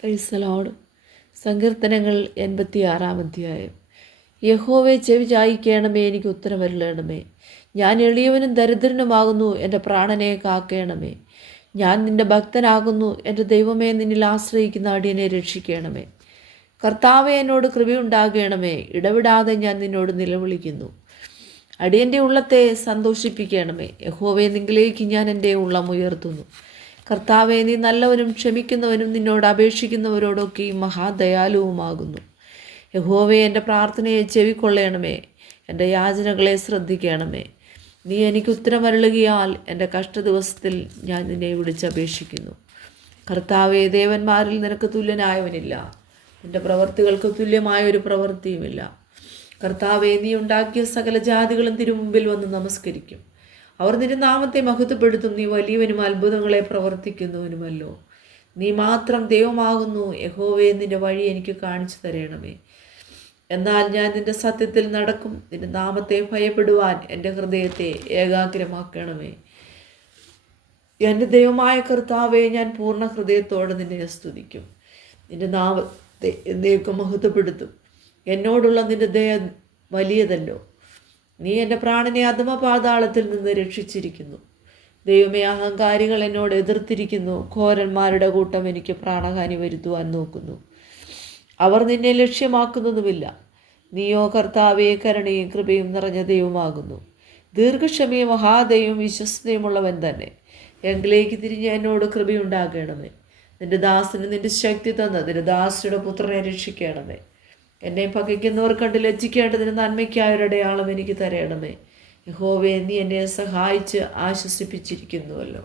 Praise the Lord. സങ്കീർത്തനങ്ങൾ 86-ാം അധ്യായം. യഹോവേ, ചെവി ചായിക്കണമേ, എനിക്ക് ഉത്തരമരുളണമേ. ഞാൻ എളിയവനും ദരിദ്രനുമാകുന്നു, എൻ്റെ പ്രാണനെ കാക്കണമേ. ഞാൻ നിൻ്റെ ഭക്തനാകുന്നു, എൻ്റെ ദൈവമേ, നിന്നിൽ ആശ്രയിക്കുന്ന അടിയനെ രക്ഷിക്കണമേ. കർത്താവേ, എന്നോട് കൃപയുണ്ടാകണമേ. ഇടവിടാതെ ഞാൻ നിന്നോട് നിലവിളിക്കുന്നു. അടിയൻ്റെ ഉള്ളത്തെ സന്തോഷിപ്പിക്കണമേ. യഹോവേ, നിങ്കിലേക്ക് ഞാൻ എൻ്റെ ഉള്ളം ഉയർത്തുന്നു. കർത്താവേ, നീ നല്ലവനും ക്ഷമിക്കുന്നവനും നിന്നോട് അപേക്ഷിക്കുന്നവരോടൊക്കെയും മഹാദയാലുവുമാകുന്നു. യഹോവേ, എൻ്റെ പ്രാർത്ഥനയെ ചെവിക്കൊള്ളണമേ. എൻ്റെ യാചനകളെ ശ്രദ്ധിക്കണമേ. നീ എനിക്ക് ഉത്തരമരുളുകയാൽ എൻ്റെ കഷ്ടദിവസത്തിൽ ഞാൻ നിന്നെ വിളിച്ചപേക്ഷിക്കുന്നു. കർത്താവേ, ദേവന്മാരിൽ നിനക്ക് തുല്യനായവനില്ല. നിൻ്റെ പ്രവൃത്തികൾക്ക് തുല്യമായ ഒരു പ്രവൃത്തിയുമില്ല. കർത്താവേ, നീ ഉണ്ടാക്കിയ സകല ജാതികളും തിരുമുമ്പിൽ വന്ന് നമസ്കരിക്കും. അവർ നിന്റെ നാമത്തെ മഹത്വപ്പെടുത്തും. നീ വലിയവനും അത്ഭുതങ്ങളെ പ്രവർത്തിക്കുന്നവനുമല്ലോ. നീ മാത്രം ദൈവമാകുന്നു. യഹോവേ, നിന്റെ വഴി എനിക്ക് കാണിച്ചു തരണമേ. എന്നാൽ ഞാൻ നിന്റെ സത്യത്തിൽ നടക്കും. നിന്റെ നാമത്തെ ഭയപ്പെടുവാൻ എൻ്റെ ഹൃദയത്തെ ഏകാഗ്രമാക്കണമേ. എൻ്റെ ദൈവമായ കർത്താവേ, ഞാൻ പൂർണ്ണ ഹൃദയത്തോടെ നിന്നെ സ്തുതിക്കും. നിന്റെ നാമത്തെ എന്നേക്കും മഹത്വപ്പെടുത്തും. എന്നോടുള്ള നിന്റെ ദയ വലിയതല്ലോ. നീ എൻ്റെ പ്രാണനെ അധമപാതാളത്തിൽ നിന്ന് രക്ഷിച്ചിരിക്കുന്നു. ദൈവമേ, അഹങ്കാരികൾ എന്നോട് എതിർത്തിരിക്കുന്നു. ഘോരന്മാരുടെ കൂട്ടം എനിക്ക് പ്രാണഹാനി വരുത്തുവാൻ നോക്കുന്നു. അവർ നിന്നെ ലക്ഷ്യമാക്കുന്നതുമില്ല. നീയോ കർത്താവേ, കരുണയും കൃപയും നിറഞ്ഞ ദൈവമാകുന്നു. ദീർഘക്ഷമയും മഹാദയും വിശ്വസ്തയുമുള്ളവൻ തന്നെ. എങ്കിലേക്ക് തിരിഞ്ഞ് എന്നോട് കൃപയുണ്ടാകണമേ. നിന്റെ ദാസന് നിന്റെ ശക്തി തന്ന് നിന്റെ ദാസിയുടെ പുത്രനെ രക്ഷിക്കണമേ. എന്നെ പകയ്ക്കുന്നവർ കണ്ട് ലജ്ജിക്കേണ്ടതിന് നന്മയ്ക്കായ ഒരു അടയാളം എനിക്ക് തരണമേ. യഹോവേ, നീ എന്നെ സഹായിച്ച് ആശ്വസിപ്പിച്ചിരിക്കുന്നുവല്ലോ.